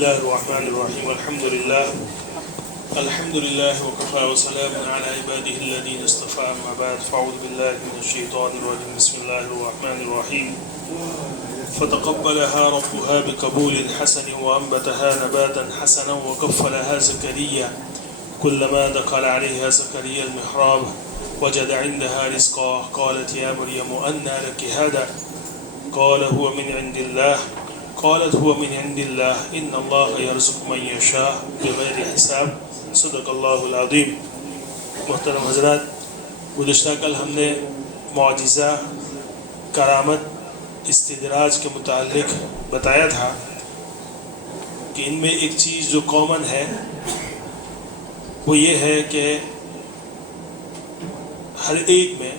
الله الرحمن الرحيم الحمد لله وكفى وسلام على عباده الذين اصطفى أما بعد فأعوذ بالله من الشيطان الرجيم بسم الله الرحمن الرحيم فتقبلها ربها بقبول حسن وأنبتها نباتا حسنا وكفلها زكريا كلما دخل عليها زكريا المحراب وجد عندها رزقا قالت يا مريم أنى لك هذا قالت هو من عند الله إن الله يرزق من يشاء بغیر حساب صدق اللہ العظیم. محترم حضرات، گزشتہ کل ہم نے معجزہ، کرامت، استدراج کے متعلق بتایا تھا کہ ان میں ایک چیز جو کامن ہے وہ یہ ہے کہ ہر ایک میں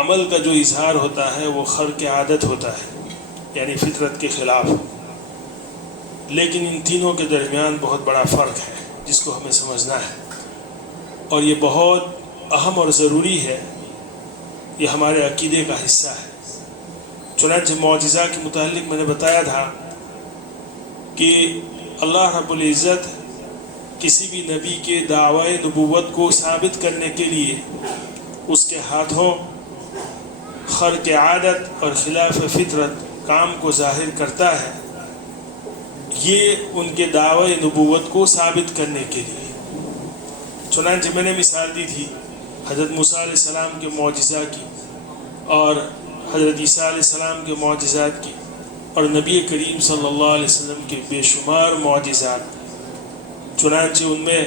عمل کا جو اظہار ہوتا ہے وہ خرق عادت ہوتا ہے، یعنی فطرت کے خلاف. لیکن ان تینوں کے درمیان بہت بڑا فرق ہے جس کو ہمیں سمجھنا ہے، اور یہ بہت اہم اور ضروری ہے. یہ ہمارے عقیدے کا حصہ ہے. چنانچہ معجزہ کے متعلق میں نے بتایا تھا کہ اللہ رب العزت کسی بھی نبی کے دعوی نبوت کو ثابت کرنے کے لیے اس کے ہاتھوں خرق عادت اور خلاف فطرت کام کو ظاہر کرتا ہے، یہ ان کے دعوی نبوت کو ثابت کرنے کے لیے. چنانچہ میں نے مثال دی تھی حضرت موسیٰ علیہ السلام کے معجزہ کی اور حضرت عیسیٰ علیہ السلام کے معجزات کی اور نبی کریم صلی اللہ علیہ وسلم کے بے شمار معجزات. چنانچہ ان میں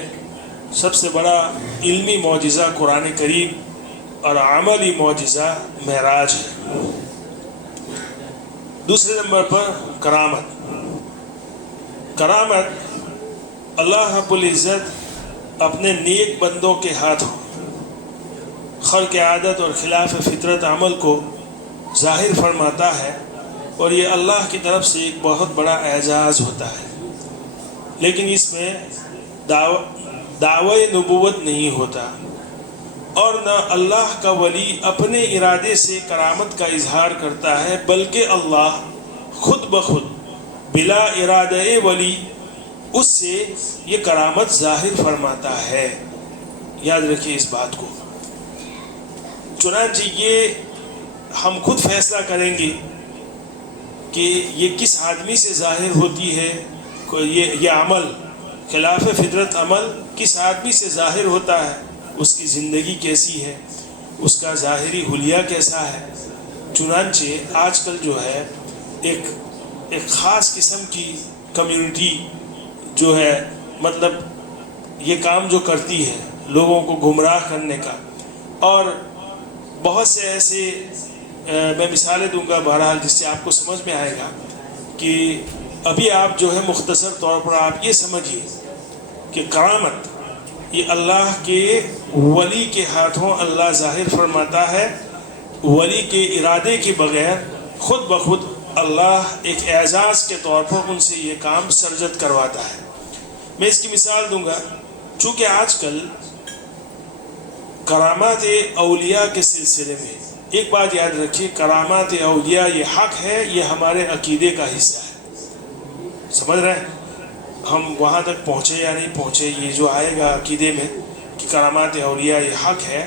سب سے بڑا علمی معجزہ قرآن کریم اور عملی معجزہ معراج ہے. دوسرے نمبر پر کرامت. اللہ رب العزت اپنے نیک بندوں کے ہاتھوں خلق عادت اور خلاف فطرت عمل کو ظاہر فرماتا ہے، اور یہ اللہ کی طرف سے ایک بہت بڑا اعزاز ہوتا ہے. لیکن اس میں دعوی نبوت نہیں ہوتا، اور نہ اللہ کا ولی اپنے ارادے سے کرامت کا اظہار کرتا ہے، بلکہ اللہ خود بخود بلا ارادہ ولی اس سے یہ کرامت ظاہر فرماتا ہے. یاد رکھیے اس بات کو. چنانچہ یہ ہم خود فیصلہ کریں گے کہ یہ کس آدمی سے ظاہر ہوتی ہے، یہ عمل خلاف فطرت عمل کس آدمی سے ظاہر ہوتا ہے، اس کی زندگی کیسی ہے، اس کا ظاہری حلیہ کیسا ہے. چنانچہ آج کل جو ہے ایک خاص قسم کی کمیونٹی جو ہے، مطلب یہ کام جو کرتی ہے لوگوں کو گمراہ کرنے کا، اور بہت سے ایسے میں مثالیں دوں گا بہرحال جس سے آپ کو سمجھ میں آئے گا کہ ابھی آپ جو ہے مختصر طور پر آپ یہ سمجھیے کہ کرامت یہ اللہ کے ولی کے ہاتھوں اللہ ظاہر فرماتا ہے. ولی کے ارادے کے بغیر خود بخود اللہ ایک اعزاز کے طور پر ان سے یہ کام سرزد کرواتا ہے. میں اس کی مثال دوں گا. چونکہ آج کل کرامات اولیاء کے سلسلے میں ایک بات یاد رکھیے، کرامات اولیاء یہ حق ہے، یہ ہمارے عقیدے کا حصہ ہے. سمجھ رہے ہیں ہم وہاں تک پہنچے یا نہیں پہنچے؟ یہ جو آئے گا عقیدے میں کہ کرامات اولیاء یہ حق ہے،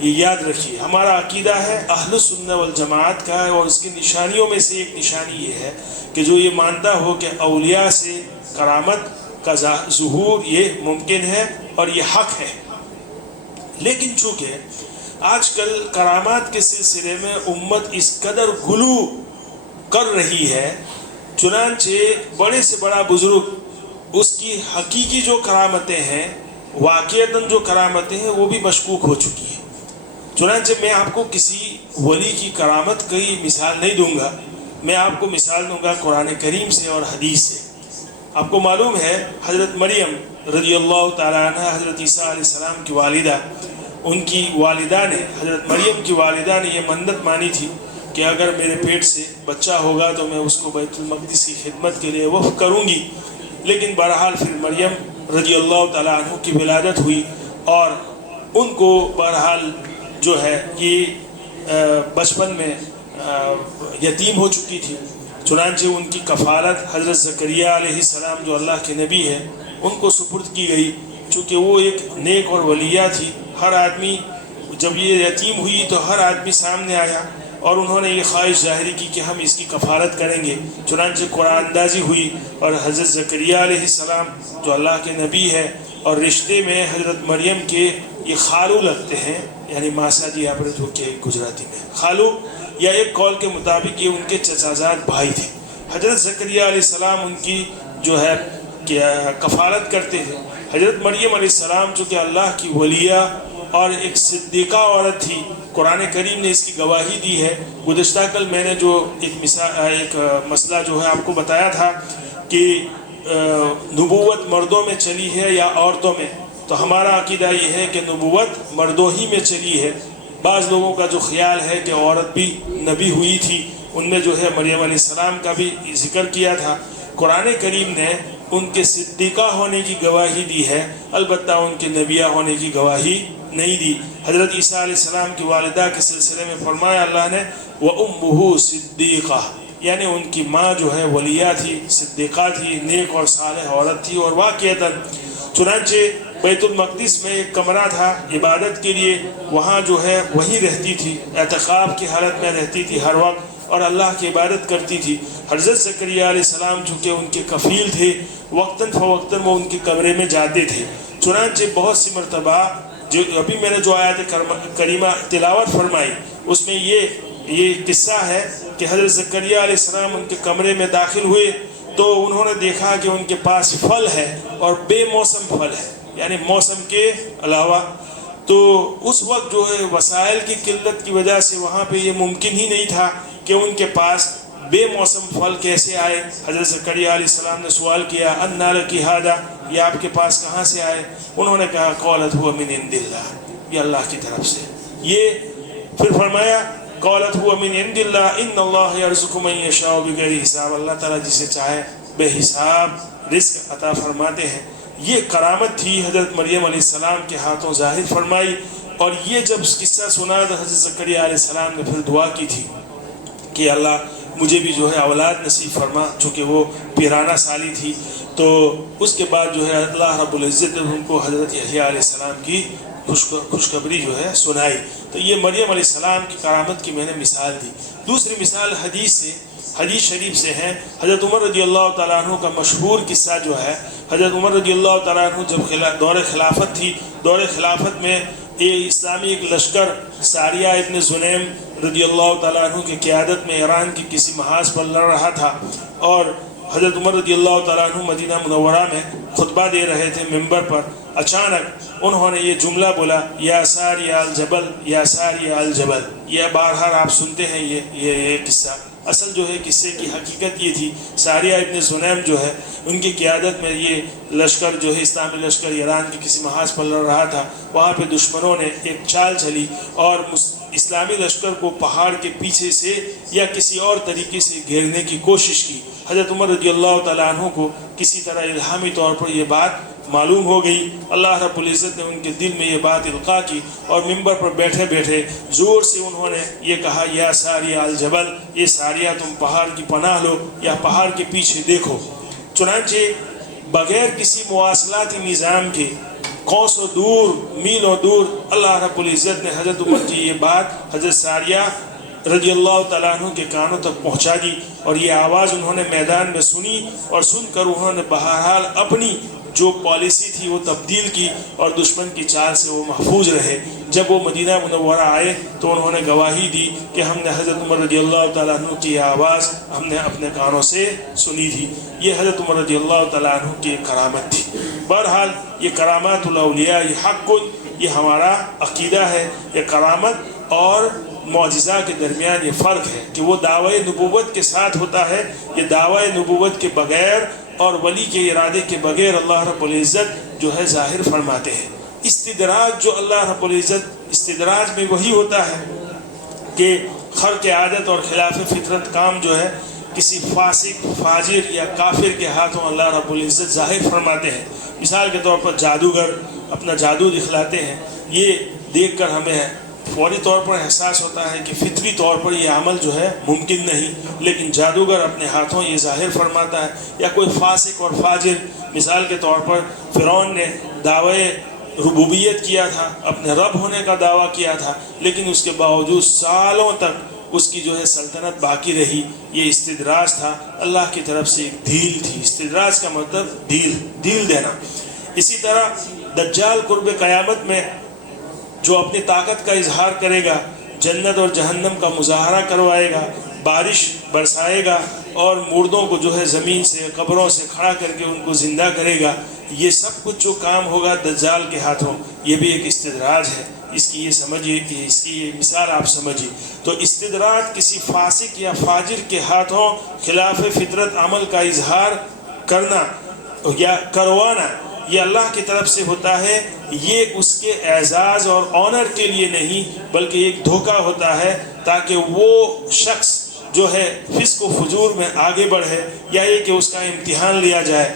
یہ یاد رکھیے. ہمارا عقیدہ ہے اہل سنت والجماعت کا، اور اس کی نشانیوں میں سے ایک نشانی یہ ہے کہ جو یہ مانتا ہو کہ اولیاء سے کرامت کا ظہور یہ ممکن ہے اور یہ حق ہے. لیکن چونکہ آج کل کرامات کے سلسلے میں امت اس قدر غلو کر رہی ہے، چنانچہ بڑے سے بڑا بزرگ اس کی حقیقی جو کرامتیں ہیں، واقعتاً جو کرامتیں ہیں، وہ بھی مشکوک ہو چکی ہیں. چنانچہ میں آپ کو کسی ولی کی کرامت کی مثال نہیں دوں گا، میں آپ کو مثال دوں گا قرآن کریم سے اور حدیث سے. آپ کو معلوم ہے حضرت مریم رضی اللہ تعالیٰ عنہ، حضرت عیسیٰ علیہ السلام کی والدہ، ان کی والدہ نے، حضرت مریم کی والدہ نے یہ منت مانی تھی کہ اگر میرے پیٹ سے بچہ ہوگا تو میں اس کو بیت المقدس کی خدمت کے لیے وقف کروں گی. لیکن بہرحال پھر مریم رضی اللہ تعالیٰ عنہ کی ولادت ہوئی، اور ان کو بہرحال جو ہے یہ بچپن میں یتیم ہو چکی تھی. چنانچہ ان کی کفالت حضرت زکریا علیہ السلام جو اللہ کے نبی ہے ان کو سپرد کی گئی، چونکہ وہ ایک نیک اور ولیہ تھی۔ ہر آدمی جب یہ یتیم ہوئی تو ہر آدمی سامنے آیا اور انہوں نے یہ خواہش ظاہر کی کہ ہم اس کی کفالت کریں گے۔ چنانچہ قرآن اندازی ہوئی اور حضرت زکریا علیہ السلام جو اللہ کے نبی ہے اور رشتے میں حضرت مریم کے یہ خالو لگتے ہیں، یعنی ماسا جی آپ نے جو کہ گجراتی میں خالو، یا ایک قول کے مطابق یہ ان کے چچازاد بھائی تھے۔ حضرت زکریا علیہ السلام ان کی جو ہے کفالت کرتے تھے۔ حضرت مریم علیہ السلام چونکہ اللہ کی ولیہ اور ایک صدیقہ عورت تھی، قرآن کریم نے اس کی گواہی دی ہے۔ گزشتہ کل میں نے جو ایک مسئلہ جو ہے آپ کو بتایا تھا کہ نبوت مردوں میں چلی ہے یا عورتوں میں، تو ہمارا عقیدہ یہ ہے کہ نبوت مردوں ہی میں چلی ہے۔ بعض لوگوں کا جو خیال ہے کہ عورت بھی نبی ہوئی تھی، ان میں جو ہے مریم علیہ السلام کا بھی ذکر کیا تھا۔ قرآن کریم نے ان کے صدیقہ ہونے کی گواہی دی ہے، البتہ ان کے نبیہ ہونے کی گواہی نہیں دی۔ حضرت عیسیٰ علیہ السلام کی والدہ کے سلسلے میں فرمایا اللہ نے وَأُمُّهُ صِدِّيقَةٌ، یعنی ان کی ماں جو ہے ولیہ تھی، صدیقہ تھی، نیک اور صالح عورت تھی۔ اور واقعتاً چنانچہ بیت المقدس میں ایک کمرہ تھا عبادت کے لیے، وہاں جو ہے وہی رہتی تھی، اعتکاف کی حالت میں رہتی تھی ہر وقت اور اللہ کی عبادت کرتی تھی۔ حضرت زکریا علیہ السلام چونکہ ان کے کفیل تھے، وقتاً فوقتاً وہ ان کے کمرے میں جاتے تھے۔ چنانچہ بہت سی مرتبہ جو ابھی میں نے جو آیت کریمہ تلاوت فرمائی اس میں یہ قصہ ہے کہ حضرت زکریا علیہ السلام ان کے کمرے میں داخل ہوئے تو انہوں نے دیکھا کہ ان کے پاس پھل ہے اور بے موسم پھل ہے، یعنی موسم کے علاوہ۔ تو اس وقت جو ہے وسائل کی قلت کی وجہ سے وہاں پہ یہ ممکن ہی نہیں تھا کہ ان کے پاس بے موسم پھل کیسے آئے۔ حضرت زکریا علیہ السلام نے سوال کیا اَنَّىٰ لَكِ هَٰذَا، یہ آپ کے پاس کہاں سے آئے؟ انہوں نے کہا قَالَتْ هُوَ مِنْ عِنْدِ اللَّهِ، یہ اللہ کی طرف سے۔ یہ پھر فرمایا قَالَتْ هُوَ مِنْ عِنْدِ اللَّهِ إِنَّ اللَّهَ يَرْزُقُ مَن يَشَاءُ بِغَيْرِ حساب، اللہ تعالیٰ جسے چاہے بے حساب رزق عطا فرماتے ہیں۔ یہ کرامت تھی حضرت مریم علیہ السلام کے ہاتھوں ظاہر فرمائی، اور یہ جب قصہ سنا تو حضرت زکریا علیہ السلام نے پھر دعا کی تھی کہ اللہ مجھے بھی جو ہے اولاد نصیب فرما، چونکہ وہ پیرانہ سالی تھی۔ تو اس کے بعد جو ہے اللہ رب العزت نے ان کو حضرت یحییٰ علیہ السلام کی خوشخبری جو ہے سنائی۔ تو یہ مریم علیہ السلام کی کرامت کی میں نے مثال دی۔ دوسری مثال حدیث شریف سے ہے۔ حضرت عمر رضی اللہ تعالیٰ عنہ کا مشہور قصہ جو ہے، حضرت عمر رضی اللہ تعالیٰ عنہ جب دور خلافت تھی، دور خلافت میں اسلامی ایک لشکر ساریہ ابن زنیم رضی اللہ تعالیٰ عنہ کی قیادت میں ایران کی کسی محاذ پر لڑ رہا تھا، اور حضرت عمر رضی اللہ تعالیٰ عنہ مدینہ منورہ میں خطبہ دے رہے تھے ممبر پر۔ اچانک انہوں نے یہ جملہ بولا یا ساریہ الجبل، یا ساریہ الجبل۔ یہ بہرحال آپ سنتے ہیں یہ قصہ۔ اصل جو ہے قصے کی حقیقت یہ تھی، ساریہ ابن زنیم جو ہے ان کی قیادت میں یہ لشکر جو ہے اسلامی لشکر ایران کے کسی محاذ پر لڑ رہا تھا۔ وہاں پہ دشمنوں نے ایک چال چلی اور اسلامی لشکر کو پہاڑ کے پیچھے سے یا کسی اور طریقے سے گھیرنے کی کوشش کی۔ حضرت عمر رضی اللہ تعالیٰ عنہ کو کسی طرح الہامی طور پر یہ بات معلوم ہو گئی۔ اللہ رب العزت نے ان کے دل میں یہ بات القاء کی، اور ممبر پر بیٹھے بیٹھے زور سے انہوں نے یہ کہا یا ساریہ الجبل، یہ ساریہ تم پہاڑ کی پناہ لو یا پہاڑ کے پیچھے دیکھو۔ چنانچہ بغیر کسی مواصلاتی نظام کے کوسوں دور، میلوں دور، اللہ رب العزت نے حضرت عمر کی یہ بات حضرت ساریہ رضی اللہ تعالیٰ عنہ کے کانوں تک پہنچا دی، اور یہ آواز انہوں نے میدان میں سنی، اور سن کر انہوں نے بہرحال اپنی جو پالیسی تھی وہ تبدیل کی اور دشمن کی چال سے وہ محفوظ رہے۔ جب وہ مدینہ منورہ آئے تو انہوں نے گواہی دی کہ ہم نے حضرت عمر رضی اللہ تعالیٰ عنہ کی آواز ہم نے اپنے کانوں سے سنی تھی۔ یہ حضرت عمر رضی اللہ تعالیٰ عنہ کی ایک کرامت تھی۔ بہرحال یہ کرامات الاولیاء یہ حق، یہ ہمارا عقیدہ ہے۔ یہ کرامت اور معجزہ کے درمیان یہ فرق ہے کہ وہ دعوی نبوت کے ساتھ ہوتا ہے، یہ دعوی نبوت کے بغیر اور ولی کے ارادے کے بغیر اللہ رب العزت جو ہے ظاہر فرماتے ہیں۔ استدراج جو اللہ رب العزت، استدراج میں وہی ہوتا ہے کہ خرق عادت اور خلاف فطرت کام جو ہے کسی فاسق، فاجر یا کافر کے ہاتھوں اللہ رب العزت ظاہر فرماتے ہیں۔ مثال کے طور پر جادوگر اپنا جادو دکھلاتے ہیں، یہ دیکھ کر ہمیں فوری طور پر احساس ہوتا ہے کہ فطری طور پر یہ عمل جو ہے ممکن نہیں، لیکن جادوگر اپنے ہاتھوں یہ ظاہر فرماتا ہے، یا کوئی فاسق اور فاجر، مثال کے طور پر فرعون نے دعوی ربوبیت کیا تھا، اپنے رب ہونے کا دعویٰ کیا تھا، لیکن اس کے باوجود سالوں تک اس کی جو ہے سلطنت باقی رہی۔ یہ استدراج تھا، اللہ کی طرف سے ایک ڈھیل تھی۔ استدراج کا مطلب ڈھیل دینا۔ اسی طرح دجال قرب قیامت میں جو اپنی طاقت کا اظہار کرے گا، جنت اور جہنم کا مظاہرہ کروائے گا، بارش برسائے گا، اور مردوں کو جو ہے زمین سے، قبروں سے کھڑا کر کے ان کو زندہ کرے گا، یہ سب کچھ جو کام ہوگا دجال کے ہاتھوں، یہ بھی ایک استدراج ہے۔ اس کی یہ سمجھیے کہ اس کی یہ مثال آپ سمجھیے۔ تو استدراج کسی فاسق یا فاجر کے ہاتھوں خلاف فطرت عمل کا اظہار کرنا یا کروانا، یہ اللہ کی طرف سے ہوتا ہے۔ یہ اس کے اعزاز اور آنر کے لیے نہیں، بلکہ ایک دھوکہ ہوتا ہے تاکہ وہ شخص جو ہے فسق و فجور میں آگے بڑھے، یا یہ کہ اس کا امتحان لیا جائے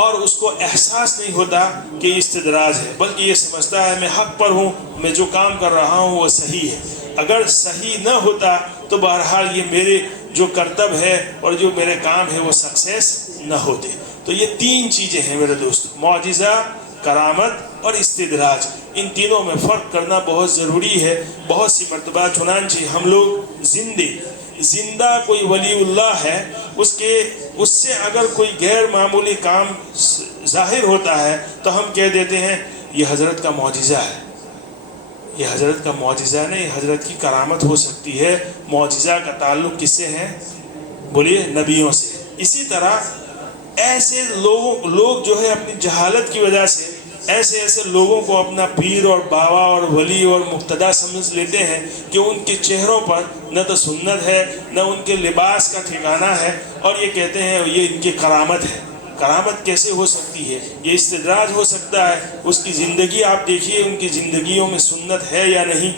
اور اس کو احساس نہیں ہوتا کہ یہ استدراج ہے، بلکہ یہ سمجھتا ہے میں حق پر ہوں، میں جو کام کر رہا ہوں وہ صحیح ہے۔ اگر صحیح نہ ہوتا تو بہرحال یہ میرے جو کرتب ہے اور جو میرے کام ہے وہ سکسیس نہ ہوتے۔ تو یہ تین چیزیں ہیں میرے دوست، معجزہ، کرامت اور استدراج۔ ان تینوں میں فرق کرنا بہت ضروری ہے۔ بہت سی مرتبہ چنانچہ ہم لوگ زندہ کوئی ولی اللہ ہے، اس سے اگر کوئی غیر معمولی کام ظاہر ہوتا ہے تو ہم کہہ دیتے ہیں یہ حضرت کا معجزہ ہے۔ یہ حضرت کا معجزہ نہیں، حضرت کی کرامت ہو سکتی ہے۔ معجزہ کا تعلق کس سے ہے؟ بولیے، نبیوں سے۔ اسی طرح ایسے لوگ جو ہے اپنی جہالت کی وجہ سے ایسے لوگوں کو اپنا پیر اور بابا اور ولی اور مقتدی سمجھ لیتے ہیں کہ ان کے چہروں پر نہ تو سنت ہے، نہ ان کے لباس کا ٹھکانہ ہے، اور یہ کہتے ہیں یہ ان کی کرامت ہے۔ کرامت کیسے ہو سکتی ہے؟ یہ استدراج ہو سکتا ہے۔ اس کی زندگی آپ دیکھیے، ان کی زندگیوں میں سنت ہے یا نہیں،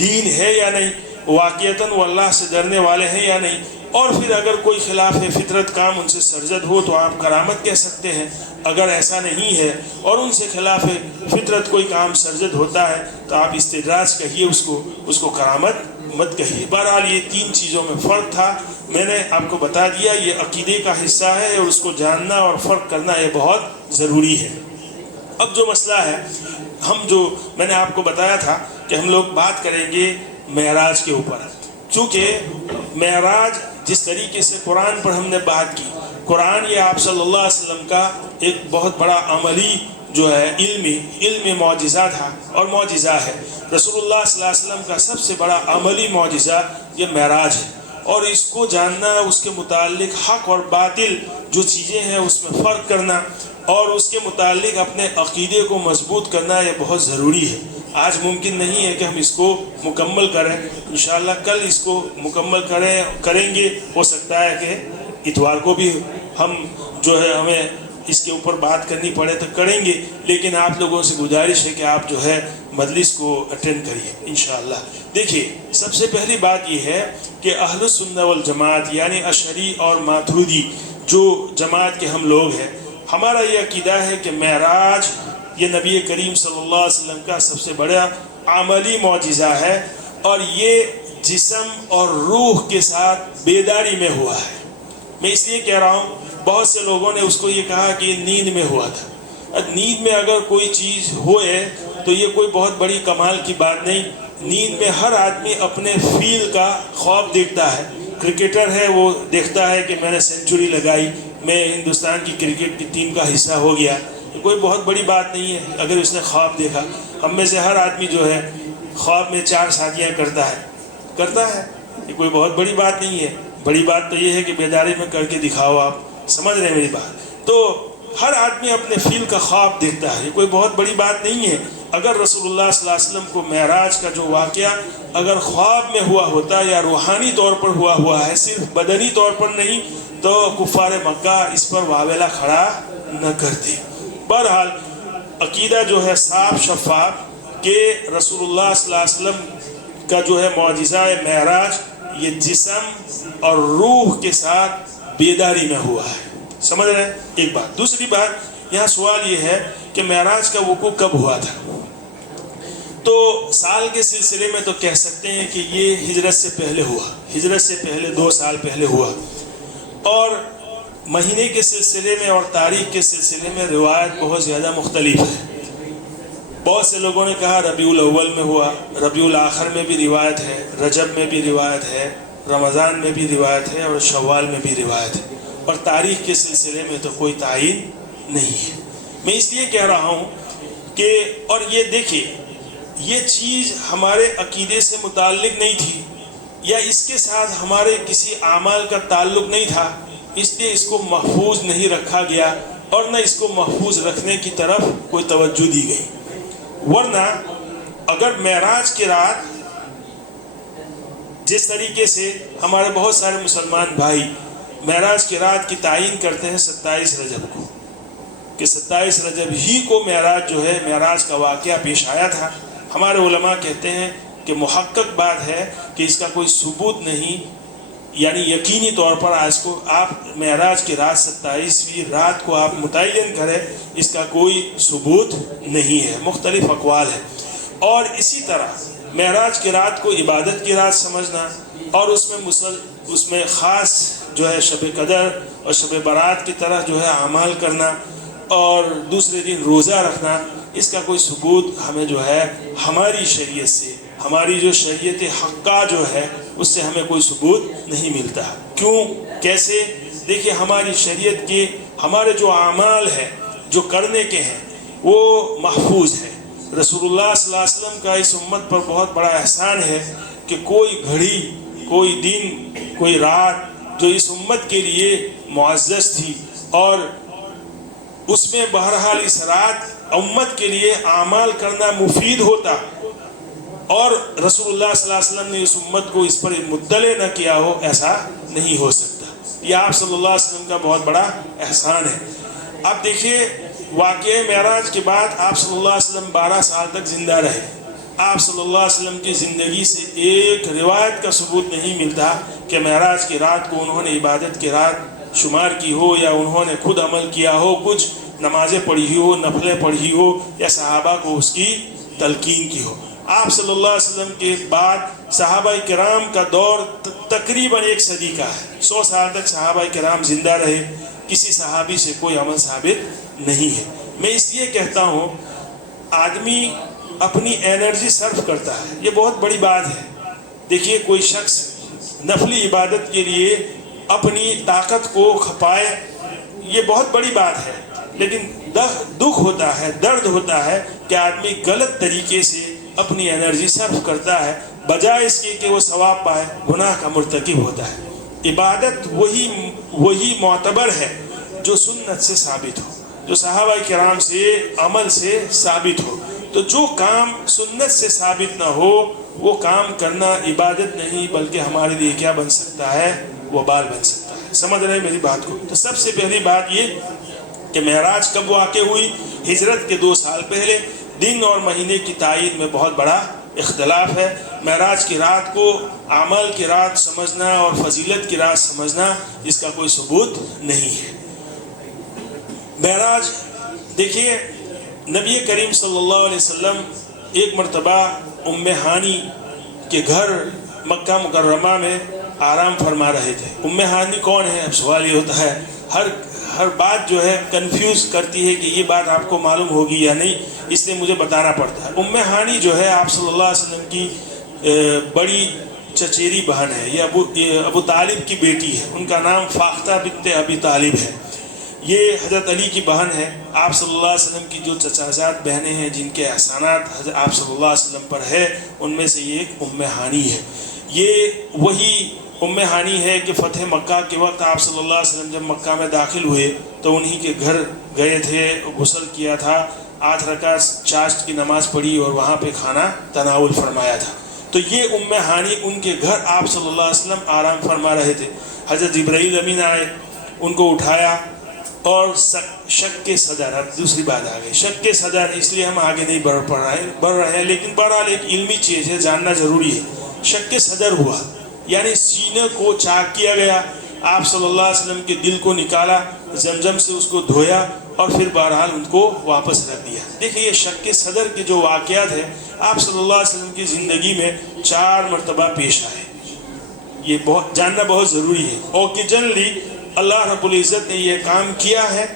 دین ہے یا نہیں، واقعتاً وہ اللہ سے ڈرنے والے ہیں یا نہیں۔ اور پھر اگر کوئی خلاف فطرت کام ان سے سرزد ہو تو آپ کرامت کہہ سکتے ہیں۔ اگر ایسا نہیں ہے اور ان سے خلاف فطرت کوئی کام سرزد ہوتا ہے تو آپ استدراج کہیے، اس کو کرامت مت کہیے۔ بہرحال یہ تین چیزوں میں فرق تھا، میں نے آپ کو بتا دیا۔ یہ عقیدے کا حصہ ہے اور اس کو جاننا اور فرق کرنا یہ بہت ضروری ہے۔ اب جو مسئلہ ہے، میں نے آپ کو بتایا تھا کہ ہم لوگ بات کریں گے معراج کے اوپر، چونکہ معراج جس طریقے سے قرآن پر ہم نے بات کی، قرآن یہ آپ صلی اللہ علیہ وسلم کا ایک بہت بڑا عملی جو ہے علمی معجزہ تھا اور معجزہ ہے۔ رسول اللہ صلی اللہ علیہ وسلم کا سب سے بڑا عملی معجزہ یہ معراج ہے، اور اس کو جاننا، اس کے متعلق حق اور باطل جو چیزیں ہیں اس میں فرق کرنا، اور اس کے متعلق اپنے عقیدے کو مضبوط کرنا یہ بہت ضروری ہے۔ آج ممکن نہیں ہے کہ ہم اس کو مکمل کریں، انشاءاللہ کل اس کو مکمل کریں گے۔ ہو سکتا ہے کہ اتوار کو بھی ہم جو ہے ہمیں اس کے اوپر بات کرنی پڑے تو کریں گے، لیکن آپ لوگوں سے گزارش ہے کہ آپ جو ہے مجلس کو اٹینڈ کریے انشاءاللہ۔ دیکھیے، سب سے پہلی بات یہ ہے کہ اہل السنہ والجماعت یعنی اشعری اور ماتریدی جو جماعت کے ہم لوگ ہیں، ہمارا یہ عقیدہ ہے کہ معراج یہ نبی کریم صلی اللہ علیہ وسلم کا سب سے بڑا عملی معجزہ ہے، اور یہ جسم اور روح کے ساتھ بیداری میں ہوا ہے۔ میں اس لیے کہہ رہا ہوں، بہت سے لوگوں نے اس کو یہ کہا کہ یہ نیند میں ہوا تھا۔ نیند میں اگر کوئی چیز ہوئے تو یہ کوئی بہت بڑی کمال کی بات نہیں۔ نیند میں ہر آدمی اپنے فیل کا خواب دیکھتا ہے۔ کرکٹر ہے، وہ دیکھتا ہے کہ میں نے سینچری لگائی، میں ہندوستان کی کرکٹ کی ٹیم کا حصہ ہو گیا، کوئی بہت بڑی بات نہیں ہے اگر اس نے خواب دیکھا۔ ہم میں سے ہر آدمی جو ہے خواب میں 4 شادیاں کرتا ہے، یہ کوئی بہت بڑی بات نہیں ہے۔ بڑی بات تو یہ ہے کہ بیداری میں کر کے دکھاؤ۔ آپ سمجھ رہے ہیں میری بات؟ تو ہر آدمی اپنے فیل کا خواب دیکھتا ہے، یہ کوئی بہت بڑی بات نہیں ہے۔ اگر رسول اللہ صلی اللہ علیہ وسلم کو معراج کا جو واقعہ اگر خواب میں ہوا ہوتا یا روحانی طور پر ہوا ہے، صرف بدنی طور پر نہیں، تو کفار مکہ اس پر واویلا کھڑا نہ کرتے۔ بہرحال عقیدہ جو ہے صاف شفاف کہ رسول اللہ صلی اللہ علیہ وسلم کا جو ہے معجزہ معراج یہ جسم اور روح کے ساتھ بیداری میں ہوا ہے۔ سمجھ رہے ہیں؟ ایک بات۔ دوسری بات، یہاں سوال یہ ہے کہ معراج کا وقوع کب ہوا تھا؟ تو سال کے سلسلے میں تو کہہ سکتے ہیں کہ یہ ہجرت سے پہلے ہوا، ہجرت سے پہلے 2 سال پہلے ہوا، اور مہینے کے سلسلے میں اور تاریخ کے سلسلے میں روایت بہت زیادہ مختلف ہے۔ بہت سے لوگوں نے کہا ربیع الاول میں ہوا، ربیع الاخر میں بھی روایت ہے، رجب میں بھی روایت ہے، رمضان میں بھی روایت ہے، اور شوال میں بھی روایت ہے، اور تاریخ کے سلسلے میں تو کوئی تعین نہیں ہے۔ میں اس لیے کہہ رہا ہوں کہ، اور یہ دیکھیے، یہ چیز ہمارے عقیدے سے متعلق نہیں تھی، یا اس کے ساتھ ہمارے کسی اعمال کا تعلق نہیں تھا، اس لیے اس کو محفوظ نہیں رکھا گیا، اور نہ اس کو محفوظ رکھنے کی طرف کوئی توجہ دی گئی۔ ورنہ اگر معراج کی رات، جس طریقے سے ہمارے بہت سارے مسلمان بھائی معراج کی رات کی تعین کرتے ہیں 27 رجب کو، کہ 27 رجب ہی کو معراج جو ہے، معراج کا واقعہ پیش آیا تھا، ہمارے علماء کہتے ہیں کہ محقق بات ہے کہ اس کا کوئی ثبوت نہیں، یعنی یقینی طور پر آج کو آپ معراج کی رات 27ویں رات کو آپ متعین کریں، اس کا کوئی ثبوت نہیں ہے، مختلف اقوال ہے۔ اور اسی طرح معراج کی رات کو عبادت کی رات سمجھنا، اور اس میں خاص جو ہے شب قدر اور شب برات کی طرح جو ہے اعمال کرنا، اور دوسرے دن روزہ رکھنا، اس کا کوئی ثبوت ہمیں جو ہے ہماری شریعت سے، ہماری جو شریعت حقہ جو ہے اس سے ہمیں کوئی ثبوت نہیں ملتا۔ کیوں؟ کیسے؟ دیکھیے، ہماری شریعت کے ہمارے جو اعمال ہیں، جو کرنے کے ہیں، وہ محفوظ ہے۔ رسول اللہ صلی اللہ علیہ وسلم کا اس امت پر بہت بڑا احسان ہے کہ کوئی گھڑی، کوئی دن، کوئی رات جو اس امت کے لیے معزز تھی، اور اس میں بہرحال اس رات امت کے لیے اعمال کرنا مفید ہوتا، اور رسول اللہ صلی اللہ علیہ وسلم نے اس امت کو اس پر مطلع نہ کیا ہو، ایسا نہیں ہو سکتا۔ یہ آپ صلی اللہ علیہ وسلم کا بہت بڑا احسان ہے۔ اب دیکھیے، واقعہ معراج کے بعد آپ صلی اللہ علیہ وسلم 12 سال تک زندہ رہے۔ آپ صلی اللہ علیہ وسلم کی زندگی سے ایک روایت کا ثبوت نہیں ملتا کہ معراج کی رات کو انہوں نے عبادت کی رات شمار کی ہو، یا انہوں نے خود عمل کیا ہو، کچھ نمازیں پڑھی ہو، نفلیں پڑھی ہو، یا صحابہ کو اس کی تلقین کی ہو۔ آپ صلی اللہ علیہ وسلم کے بعد صحابہ کرام کا دور تقریباً 1 صدی کا ہے۔ 100 سال تک صحابہ کرام زندہ رہے، کسی صحابی سے کوئی عمل ثابت نہیں ہے۔ میں اس لیے کہتا ہوں، آدمی اپنی انرجی صرف کرتا ہے، یہ بہت بڑی بات ہے۔ دیکھیے، کوئی شخص نفلی عبادت کے لیے اپنی طاقت کو کھپائے، یہ بہت بڑی بات ہے، لیکن دکھ ہوتا ہے، درد ہوتا ہے کہ آدمی غلط طریقے سے اپنی انرجی صرف کرتا ہے، بجائے اس کے کہ وہ ثواب پائے، گناہ کا مرتکب ہوتا ہے۔ عبادت وہی معتبر ہے جو سنت سے ثابت ہو، جو صحابہ کرام سے عمل سے ثابت ہو۔ تو جو کام سنت سے ثابت نہ ہو، وہ کام کرنا عبادت نہیں، بلکہ ہمارے لیے کیا بن سکتا ہے؟ وبال بن سکتا ہے۔ سمجھ رہے ہیں میری بات کو؟ تو سب سے پہلی بات یہ کہ معراج کب واقع ہوئی؟ ہجرت کے 2 سال پہلے۔ دن اور مہینے کی تعین میں بہت بڑا اختلاف ہے۔ معراج کی رات کو اعمال کی رات سمجھنا اور فضیلت کی رات سمجھنا، اس کا کوئی ثبوت نہیں ہے۔ معراج، دیکھیے، نبی کریم صلی اللہ علیہ وسلم ایک مرتبہ ام ہانی کے گھر مکہ مکرمہ میں آرام فرما رہے تھے۔ ام ہانی کون ہے؟ اب سوال یہ ہوتا ہے، ہر بات جو ہے کنفیوز کرتی ہے کہ یہ بات آپ کو معلوم ہوگی یا نہیں، اس لیے مجھے بتانا پڑتا ہے۔ ام ہانی جو ہے آپ صلی اللہ علیہ وسلم کی بڑی چچیری بہن ہے، یہ ابو طالب کی بیٹی ہے، ان کا نام فاختہ بنت ابی طالب ہے۔ یہ حضرت علی کی بہن ہے۔ آپ صلی اللہ علیہ وسلم کی جو چچازاد بہنیں ہیں جن کے احسانات آپ صلی اللہ علیہ وسلم پر ہے، ان میں سے یہ ایک ام ہانی ہے۔ یہ وہی ام ہانی ہے کہ فتح مکہ کے وقت آپ صلی اللہ علیہ وسلم جب مکہ میں داخل ہوئے تو انہی کے گھر گئے تھے، غسل کیا تھا، 8 رکعت چاشت کی نماز پڑھی اور وہاں پہ کھانا تناول فرمایا تھا۔ تو یہ ام ہانی، ان کے گھر آپ صلی اللہ علیہ وسلم آرام فرما رہے تھے۔ حضرت جبرائیل امین آئے، ان کو اٹھایا، اور شک کے صدر، اب دوسری بات آ گئی، شک کے صدر، اس لیے ہم آگے نہیں بڑھ رہے ہیں، لیکن بہرحال ایک علمی چیز ہے، جاننا ضروری ہے۔ شک کے صدر ہوا، یعنی سینے کو چاک کیا گیا، آپ صلی اللہ علیہ وسلم کے دل کو نکالا، زمزم سے اس کو دھویا، اور پھر بہرحال ان کو واپس رکھ دیا۔ دیکھیں یہ شق صدر کے جو واقعات ہیں آپ صلی اللہ علیہ وسلم کی زندگی میں 4 مرتبہ پیش آئے، یہ جاننا بہت ضروری ہے۔ اوکیجنلی اللہ رب العزت نے یہ کام کیا ہے،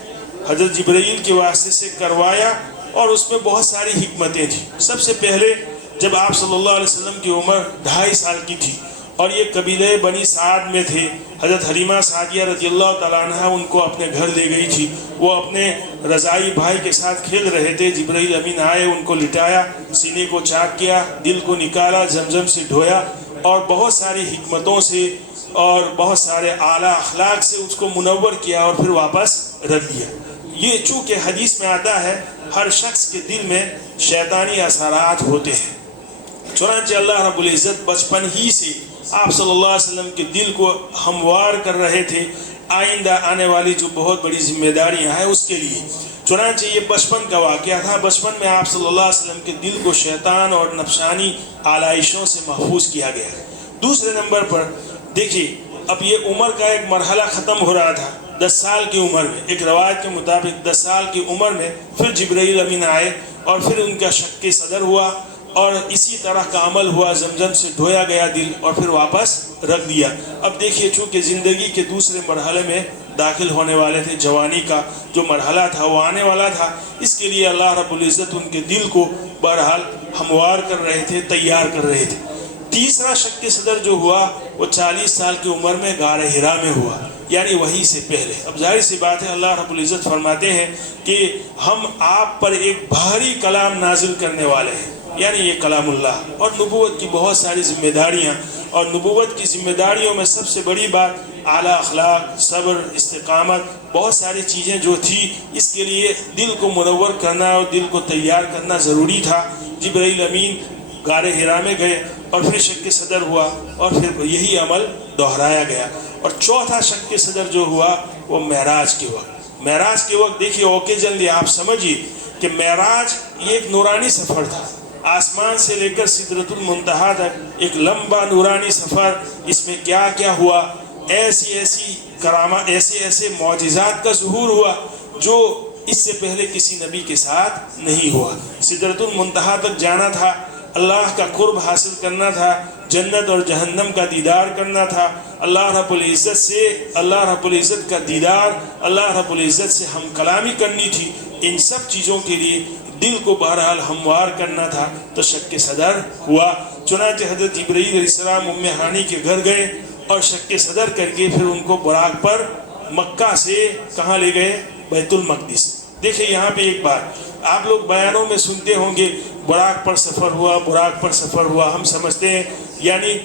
حضرت جبرائیل کے واسطے سے کروایا، اور اس میں بہت ساری حکمتیں تھیں۔ سب سے پہلے جب آپ صلی اللہ علیہ وسلم کی عمر 2.5 سال کی تھی اور یہ قبیلہ بنی سعد میں تھے، حضرت حلیمہ سعدیہ رضی اللہ تعالیٰ عنہ ان کو اپنے گھر لے گئی تھی، وہ اپنے رضائی بھائی کے ساتھ کھیل رہے تھے، جبرائیل امین آئے، ان کو لٹایا، سینے کو چاک کیا، دل کو نکالا، زمزم سے دھویا، اور بہت ساری حکمتوں سے اور بہت سارے اعلیٰ اخلاق سے اس کو منور کیا اور پھر واپس رکھ دیا۔ یہ چونکہ حدیث میں آتا ہے ہر شخص کے دل میں شیطانی اثرات ہوتے ہیں، چنانچہ اللہ رب العزت بچپن ہی سے آپ صلی اللہ علیہ وسلم کے دل کو ہموار کر رہے تھے آئندہ آنے والی جو بہت بڑی ذمہ داریاں ہیں اس کے لیے۔ چنانچہ یہ بچپن کا واقعہ تھا، بچپن میں آپ صلی اللہ علیہ وسلم کے دل کو شیطان اور نفسانی آلائشوں سے محفوظ کیا گیا۔ دوسرے نمبر پر دیکھیے اب یہ عمر کا ایک مرحلہ ختم ہو رہا تھا، 10 سال کی عمر میں، ایک روایت کے مطابق 10 سال کی عمر میں پھر جبرائیل امین آئے اور پھر ان کا شق صدر ہوا، اور اسی طرح کا عمل ہوا، زمزم سے دھویا گیا دل اور پھر واپس رکھ دیا۔ اب دیکھیے چونکہ زندگی کے دوسرے مرحلے میں داخل ہونے والے تھے، جوانی کا جو مرحلہ تھا وہ آنے والا تھا، اس کے لیے اللہ رب العزت ان کے دل کو بہرحال ہموار کر رہے تھے، تیار کر رہے تھے۔ تیسرا شق صدر جو ہوا وہ 40 سال کی عمر میں غار حرا میں ہوا، یعنی وہی سے پہلے۔ اب ظاہر سی بات ہے اللہ رب العزت فرماتے ہیں کہ ہم آپ پر ایک بھاری کلام نازل کرنے والے ہیں، یعنی یہ کلام اللہ، اور نبوت کی بہت ساری ذمہ داریاں، اور نبوت کی ذمہ داریوں میں سب سے بڑی بات اعلیٰ اخلاق، صبر، استقامت، بہت ساری چیزیں جو تھی، اس کے لیے دل کو منور کرنا اور دل کو تیار کرنا ضروری تھا۔ جبرائیل امین غار حرا میں گئے اور پھر شق صدر ہوا اور پھر یہی عمل دہرایا گیا۔ اور چوتھا شق صدر جو ہوا وہ معراج کے وقت۔ معراج کے وقت دیکھیے اوکیجنلی آپ سمجھیے کہ معراج یہ ایک نورانی سفر تھا، آسمان سے لے کر سدرۃ المنتہا تک ایک لمبا نورانی سفر۔ اس میں کیا کیا ہوا، ایسی کرامات، ایسے معجزات کا ظہور ہوا جو اس سے پہلے کسی نبی کے ساتھ نہیں ہوا۔ سدرۃ المنتہا تک جانا تھا، اللہ کا قرب حاصل کرنا تھا، جنت اور جہنم کا دیدار کرنا تھا، اللہ رب العزت کا دیدار، اللہ رب العزت سے ہم کلامی کرنی تھی۔ ان سب چیزوں کے لیے دل کو بہرحال ہموار کرنا تھا، تو شق صدر ہوا۔ چنانچہ حضرت جبرائیل علیہ السلام ام ہانی کے گھر گئے اور شق صدر کر کے پھر ان کو براق پر مکہ سے کہاں لے گئے، بیت المقدس۔ دیکھیں یہاں پہ ایک بات آپ لوگ بیانوں میں سنتے ہوں گے، براق پر سفر ہوا، براق پر سفر ہوا، ہم سمجھتے ہیں یعنی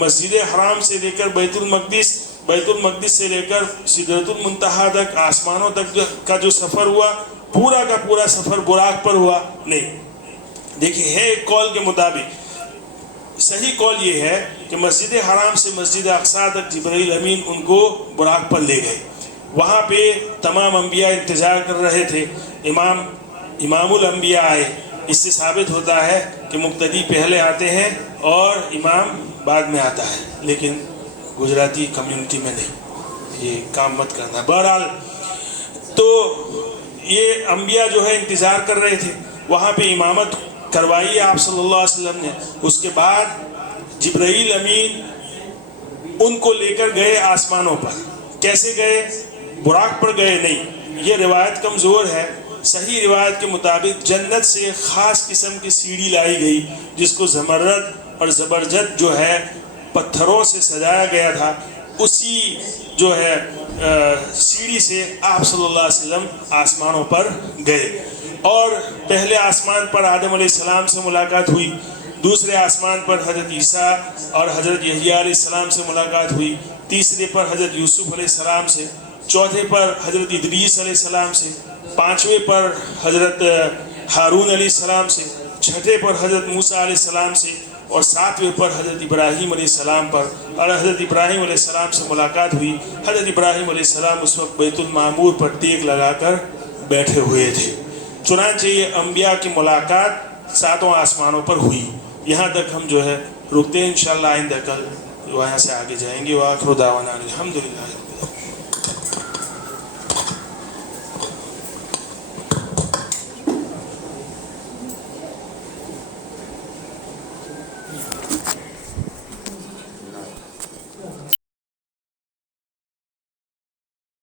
مسجد حرام سے لے کر بیت المقدس سے لے کر سدرۃ المنتہا تک، آسمانوں تک کا جو سفر ہوا، پورا کا پورا سفر براق پر ہوا نہیں۔ دیکھیے ہے ایک قول کے مطابق، صحیح قول یہ ہے کہ مسجد حرام سے مسجد اقصی تک جبرائیل امین ان کو براق پر لے گئے۔ وہاں پہ تمام انبیاء انتظار کر رہے تھے، امام الانبیاء آئے۔ اس سے ثابت ہوتا ہے کہ مقتدی پہلے آتے ہیں اور امام بعد میں آتا ہے، لیکن گجراتی کمیونٹی میں نہیں، یہ کام مت کرنا۔ بہرحال تو یہ انبیاء جو ہے انتظار کر رہے تھے، وہاں پہ امامت کروائی آپ صلی اللہ علیہ وسلم نے۔ اس کے بعد جبرائیل امین ان کو لے کر گئے آسمانوں پر۔ کیسے گئے؟ براق پر گئے نہیں، یہ روایت کمزور ہے۔ صحیح روایت کے مطابق جنت سے خاص قسم کی سیڑھی لائی گئی، جس کو زمرد اور زبرجد جو ہے پتھروں سے سجایا گیا تھا، اسی جو ہے سیڑھی سے آپ صلی اللہ علیہ وسلم آسمانوں پر گئے۔ اور پہلے آسمان پر آدم علیہ السلام سے ملاقات ہوئی، دوسرے آسمان پر حضرت عیسیٰ اور حضرت یحییٰ علیہ السلام سے ملاقات ہوئی، تیسرے پر حضرت یوسف علیہ السلام سے، چوتھے پر حضرت ادریس علیہ السلام سے، پانچویں پر حضرت ہارون علیہ السلام سے، چھٹے پر حضرت موسیٰ علیہ السلام سے، اور ساتویں پر حضرت ابراہیم علیہ السلام پر۔ اور حضرت ابراہیم علیہ السلام سے ملاقات ہوئی۔ حضرت ابراہیم علیہ السلام اس وقت بیت المعمور پر ٹیک لگا کر بیٹھے ہوئے تھے۔ چنانچہ یہ انبیاء کی ملاقات 7 آسمانوں پر ہوئی۔ یہاں تک ہم جو ہے رکتے ہیں، انشاءاللہ آئندہ کل وہاں سے آگے جائیں گے۔ وآخر دعوانا الحمدللہ۔